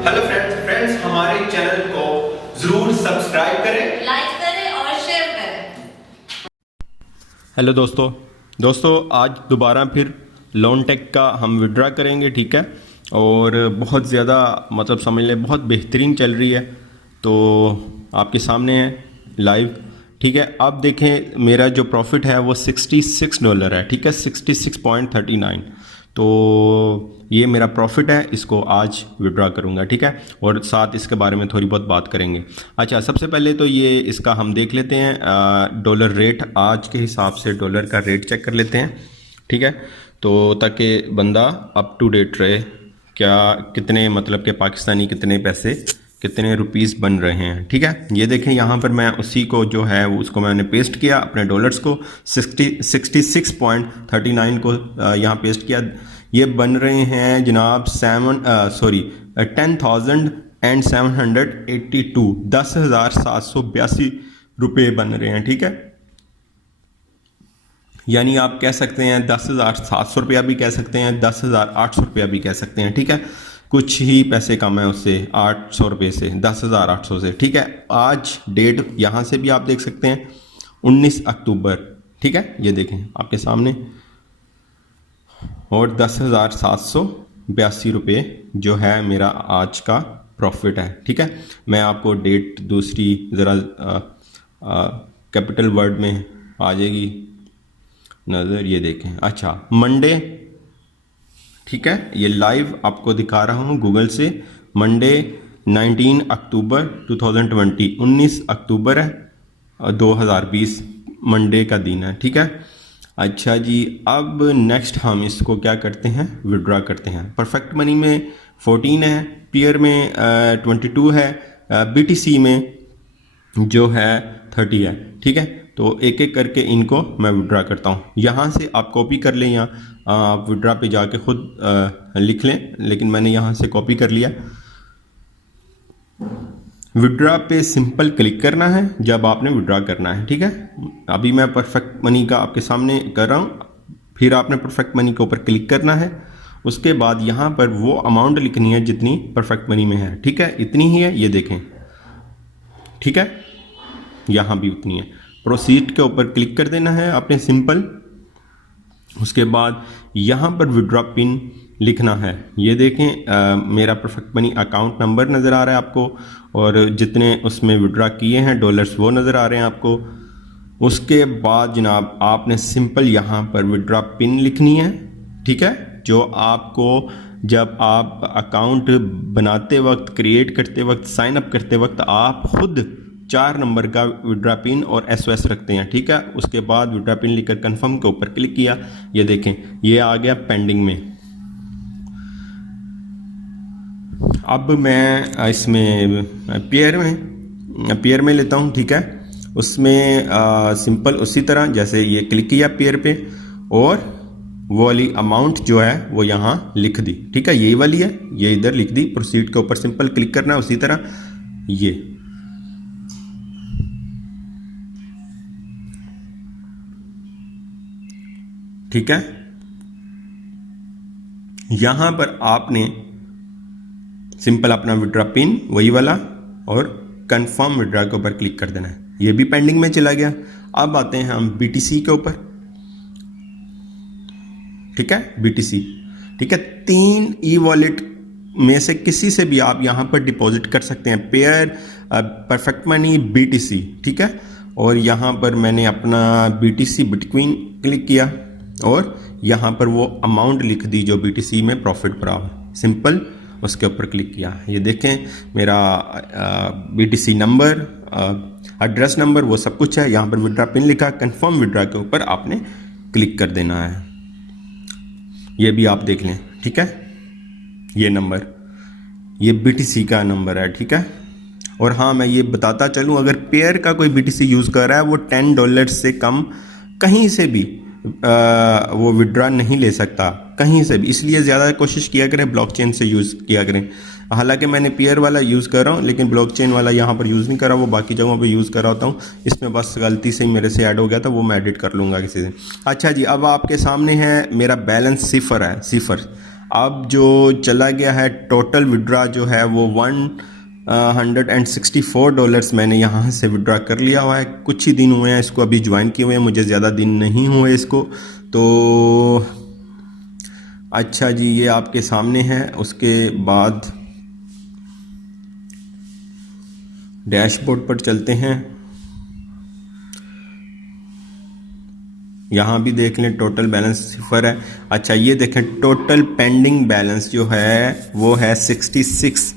Hello friends हमारे channel को जरूर सब्सक्राइब करें, लाइक करें और शेयर करें। हेलो दोस्तों आज दोबारा फिर लोन टेक का हम विड्रा करेंगे, ठीक है। और बहुत ज़्यादा मतलब समझ लें बहुत बेहतरीन चल रही है, तो आपके सामने है लाइव, ठीक है। आप देखें मेरा जो प्रॉफिट है वो $66 है, ठीक है, 66.39। तो ये मेरा प्रॉफिट है, इसको आज विड्रा करूँगा, ठीक है। और साथ इसके बारे में थोड़ी बहुत बात करेंगे। अच्छा, सबसे पहले तो ये इसका हम देख लेते हैं डॉलर रेट, आज के हिसाब से डॉलर का रेट चेक कर लेते हैं, ठीक है। तो ताकि बंदा अप टू डेट रहे, क्या कितने मतलब के पाकिस्तानी कितने पैसे कितने रुपीस बन रहे हैं, ठीक है। ये देखें यहाँ पर मैं उसी को जो है उसको मैंने पेस्ट किया अपने डॉलर्स को 66.39 को यहाँ पेस्ट किया। ये बन रहे हैं जनाब 10,782 10,782 रुपये बन रहे हैं, ठीक है। यानी आप कह सकते हैं 10,700 रुपया भी कह सकते हैं, 10,800 रुपया भी कह सकते हैं, ठीक है। कुछ ही पैसे कम है उससे, 800 रुपये से, 10,800 से, ठीक है। आज डेट यहाँ से भी आप देख सकते हैं 19 अक्टूबर, ठीक है। ये देखें आपके सामने, और 10,782 रुपये जो है मेरा आज का प्रॉफिट है, ठीक है। मैं आपको डेट दूसरी ज़रा कैपिटल वर्ड में आ जाएगी नज़र, ये देखें। अच्छा, मंडे, ठीक है, ये लाइव आपको दिखा रहा हूँ गूगल से। मंडे 19 अक्टूबर 2020, 19 अक्टूबर है 2020 मंडे का दिन है, ठीक है। अच्छा जी, अब नेक्स्ट हम इसको क्या करते हैं, विड्रा करते हैं। परफेक्ट मनी में 14 है, पेयर में 22 है, BTC में जो है 30 है, ठीक है। तो एक एक करके इनको मैं विड्रा करता हूँ। यहाँ से आप कॉपी कर लें या आप विड्रा पे जाके खुद लिख लें, लेकिन मैंने यहाँ से कॉपी कर लिया। विड्रा पे सिंपल क्लिक करना है जब आपने विड्रा करना है, ठीक है। अभी मैं परफेक्ट मनी का आपके सामने कर रहा हूँ, फिर आपने परफेक्ट मनी के ऊपर क्लिक करना है। उसके बाद यहाँ पर वो अमाउंट लिखनी है जितनी परफेक्ट मनी में है, ठीक है। इतनी ही है, ये देखें, ठीक है, यहाँ भी उतनी है। प्रोसीड के ऊपर क्लिक कर देना है आपने सिंपल। उसके बाद यहाँ पर विड्रॉ पिन लिखना है। ये देखें मेरा परफेक्ट मनी अकाउंट नंबर नज़र आ रहा है आपको, और जितने उसमें विड्रॉ किए हैं डॉलर्स वो नज़र आ रहे हैं आपको। उसके बाद जनाब आपने सिंपल यहाँ पर विड्रॉ पिन लिखनी है, ठीक है, जो आपको जब आप अकाउंट बनाते वक्त, क्रिएट करते वक्त, साइन अप करते वक्त आप खुद 4 नंबर का विड्रा पिन और SOS रखते हैं, ठीक है। उसके बाद विड्रा पिन लिखकर कंफर्म के ऊपर क्लिक किया। ये देखें ये आ गया पेंडिंग में। अब मैं इसमें पेयर में लेता हूँ, ठीक है। उसमें सिंपल उसी तरह जैसे ये क्लिक किया पेयर पे, और वो वाली अमाउंट जो है वो यहाँ लिख दी, ठीक है। यही वाली है, ये इधर लिख दी। प्रोसीड के ऊपर सिंपल क्लिक करना है उसी तरह, ये ठीक है। यहां पर आपने सिंपल अपना विड्रा पिन वही वाला और कंफर्म विड्रा के ऊपर क्लिक कर देना है। ये भी पेंडिंग में चला गया। अब आते हैं हम BTC के ऊपर, ठीक है, BTC, ठीक है। 3 ई वॉलेट में से किसी से भी आप यहां पर डिपॉजिट कर सकते हैं, पेयर, परफेक्ट मनी, BTC, ठीक है। और यहां पर मैंने अपना BTC बिटकॉइन क्लिक किया और यहाँ पर वो अमाउंट लिख दी जो BTC में प्रॉफिट पर आ, सिंपल उसके ऊपर क्लिक किया। ये देखें मेरा BTC नंबर, एड्रेस नंबर, वो सब कुछ है। यहाँ पर विड्रा पिन लिखा, कंफर्म विड्रा के ऊपर आपने क्लिक कर देना है। ये भी आप देख लें, ठीक है। ये नंबर, ये BTC का नंबर है, ठीक है। और हाँ, मैं ये बताता चलूँ, अगर पेयर का कोई BTC यूज़ कर रहा है वो $10 से कम कहीं से भी वो विड्रा नहीं ले सकता, कहीं से भी। इसलिए ज़्यादा कोशिश किया करें ब्लॉकचेन से यूज़ किया करें। हालांकि मैंने पेयर वाला यूज़ कर रहा हूँ, लेकिन ब्लॉकचेन वाला यहाँ पर यूज़ नहीं कर रहा, वो बाकी जगहों पे यूज़ कर रहा होता हूँ। इसमें बस गलती से ही मेरे से ऐड हो गया था, वो मैं एडिट कर लूँगा किसी दिन। अच्छा जी, अब आपके सामने है मेरा बैलेंस सिफर है, सिफर। अब जो चला गया है टोटल विड्रा जो है वो $164 मैंने यहाँ से विड्रा कर लिया हुआ है। कुछ ही दिन हुए हैं इसको अभी ज्वाइन किए हुए हैं, मुझे ज़्यादा दिन नहीं हुए इसको। तो अच्छा जी, ये आपके सामने है। उसके बाद डैशबोर्ड पर चलते हैं, यहाँ भी देख लें टोटल बैलेंस 0 है। अच्छा ये देखें टोटल पेंडिंग बैलेंस जो है वो है $66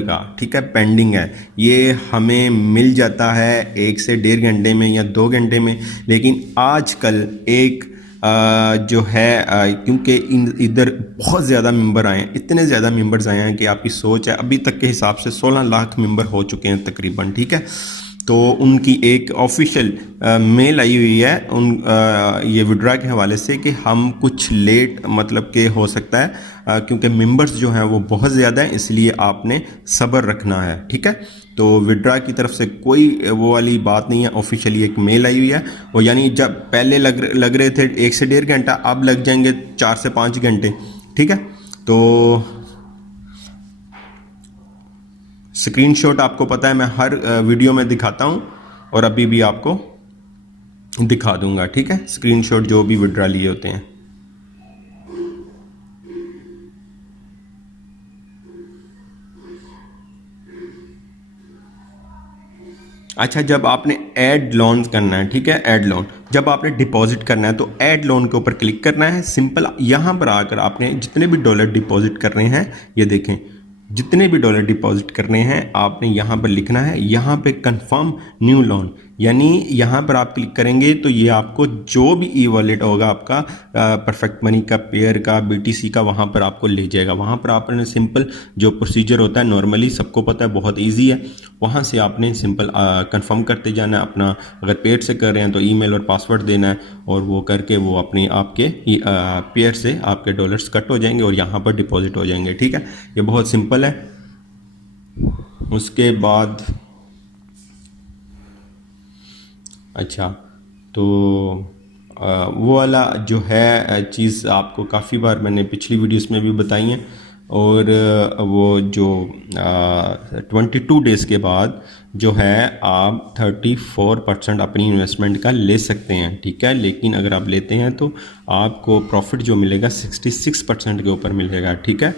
का, ठीक है, पेंडिंग है। ये हमें मिल जाता है 1 से 1.5 घंटे में या 2 घंटे में, लेकिन आजकल एक जो है क्योंकि इधर बहुत ज़्यादा मेंबर आए हैं, इतने ज़्यादा मेंबर्स आए हैं कि आपकी सोच है, अभी तक के हिसाब से 16 लाख मेंबर हो चुके हैं तकरीबन, ठीक है। तो उनकी एक ऑफिशियल मेल आई हुई है ये विड्रा के हवाले से कि हम कुछ लेट मतलब के हो सकता है क्योंकि मेंबर्स जो हैं वो बहुत ज़्यादा हैं, इसलिए आपने सब्र रखना है, ठीक है। तो विड्रा की तरफ से कोई वो वाली बात नहीं है, ऑफिशियली एक मेल आई हुई है। और यानी जब पहले लग रहे थे 1 से 1.5 घंटा, अब लग जाएंगे 4 से 5 घंटे, ठीक है। तो स्क्रीनशॉट आपको पता है मैं हर वीडियो में दिखाता हूं और अभी भी आपको दिखा दूंगा, ठीक है, स्क्रीनशॉट जो भी विड्रा लिए होते हैं। अच्छा, जब आपने ऐड लोन करना है, ठीक है, ऐड लोन जब आपने डिपॉजिट करना है तो ऐड लोन के ऊपर क्लिक करना है। सिंपल यहाँ पर आकर आपने जितने भी डॉलर डिपॉजिट कर रहे हैं, ये देखें जितने भी डॉलर डिपॉजिट करने हैं आपने यहाँ पर लिखना है, यहाँ पे कंफर्म न्यू लोन, यानी यहाँ पर आप क्लिक करेंगे तो ये आपको जो भी ई वॉलेट होगा आपका परफेक्ट मनी का, पेयर का, BTC का, वहाँ पर आपको ले जाएगा। वहाँ पर आपने सिंपल जो प्रोसीजर होता है नॉर्मली सबको पता है, बहुत इजी है। वहाँ से आपने सिंपल कंफर्म करते जाना है अपना, अगर पेयर से कर रहे हैं तो ईमेल और पासवर्ड देना है और वो करके वो अपने आपके पेयर से आपके डॉलर्स कट हो जाएंगे और यहाँ पर डिपॉजिट हो जाएंगे, ठीक है। ये बहुत सिंपल है। उसके बाद अच्छा, तो वो वाला जो है चीज़ आपको काफ़ी बार मैंने पिछली वीडियोस में भी बताई हैं। और वो जो 22 डेज़ के बाद जो है आप 34% अपनी इन्वेस्टमेंट का ले सकते हैं, ठीक है। लेकिन अगर आप लेते हैं तो आपको प्रॉफिट जो मिलेगा 66% के ऊपर मिलेगा, ठीक है।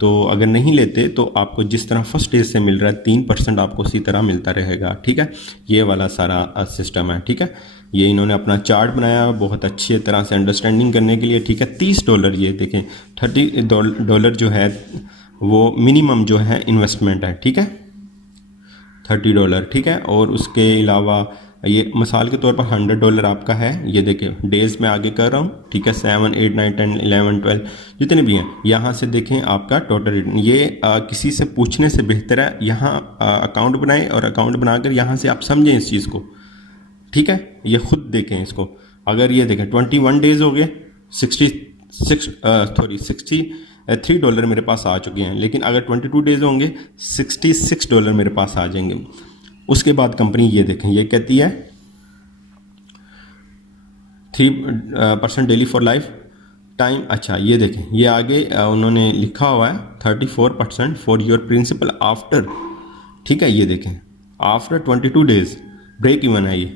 तो अगर नहीं लेते तो आपको जिस तरह फर्स्ट डेज से मिल रहा है 3% आपको उसी तरह मिलता रहेगा, ठीक है। ये वाला सारा सिस्टम है, ठीक है। ये इन्होंने अपना चार्ट बनाया है बहुत अच्छी तरह से अंडरस्टैंडिंग करने के लिए, ठीक है। $30 ये देखें, $30 जो है वो मिनिमम जो है इन्वेस्टमेंट है, ठीक है, $30, ठीक है। और उसके अलावा ये मिसाल के तौर पर $100 आपका है, ये देखिए डेज़ में आगे कर रहा हूँ, ठीक है। 7, 8, 9, 10, 11, 12 जितने भी हैं यहाँ से देखें आपका टोटल रिटर्न। ये किसी से पूछने से बेहतर है यहाँ अकाउंट बनाएं और अकाउंट बनाकर यहाँ से आप समझें इस चीज़ को, ठीक है। ये खुद देखें इसको। अगर ये देखें 21 डेज़ हो गए, $63 मेरे पास आ चुके हैं, लेकिन अगर 22 डेज़ होंगे $66 मेरे पास आ जाएंगे। उसके बाद कंपनी ये देखें, ये कहती है 3% डेली फॉर लाइफ टाइम। अच्छा ये देखें, ये आगे उन्होंने लिखा हुआ है 34% फॉर योर प्रिंसिपल आफ्टर, ठीक है। ये देखें आफ्टर 22 डेज ब्रेक इवन है ये।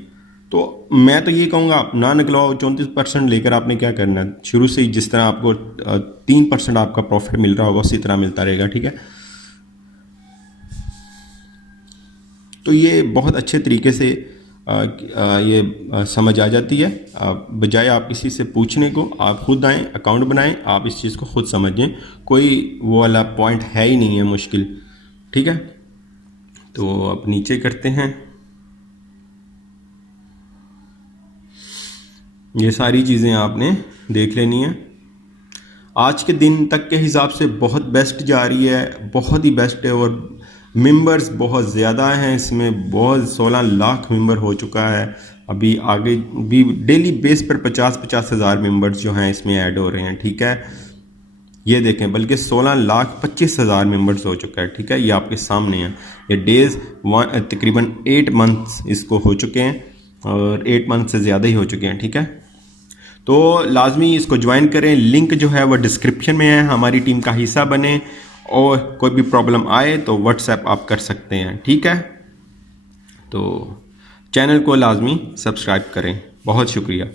तो मैं तो ये कहूँगा आप ना निकलवाओ 34% लेकर। आपने क्या करना है, शुरू से ही जिस तरह आपको 3% आपका प्रॉफिट मिल रहा होगा उसी तरह मिलता रहेगा, ठीक है। तो ये बहुत अच्छे तरीके से ये समझ आ जाती है। बजाय आप किसी से पूछने को आप खुद आएँ, अकाउंट बनाएं, आप इस चीज़ को खुद समझें। कोई वो वाला पॉइंट है ही नहीं है मुश्किल, ठीक है। तो अब नीचे करते हैं। ये सारी चीज़ें आपने देख लेनी है। आज के दिन तक के हिसाब से बहुत बेस्ट जा रही है, बहुत ही बेस्ट है। और मेंबर्स बहुत ज़्यादा हैं इसमें, बहुत 16 लाख मेंबर हो चुका है। अभी आगे भी डेली बेस पर 50-50 हज़ार मेंबर्स जो हैं इसमें ऐड हो रहे हैं, ठीक है। ये देखें, बल्कि 16,25,000 मेंबर्स हो चुका है, ठीक है। ये आपके सामने है। ये डेज़ तकरीबन 8 मंथ्स इसको हो चुके हैं और 8 मंथ से ज़्यादा ही हो चुके हैं, ठीक है। तो लाजमी इसको ज्वाइन करें, लिंक जो है वो डिस्क्रिप्शन में है, हमारी टीम का हिस्सा बने और कोई भी प्रॉब्लम आए तो व्हाट्सएप आप कर सकते हैं, ठीक है। तो चैनल को लाजमी सब्सक्राइब करें। बहुत शुक्रिया।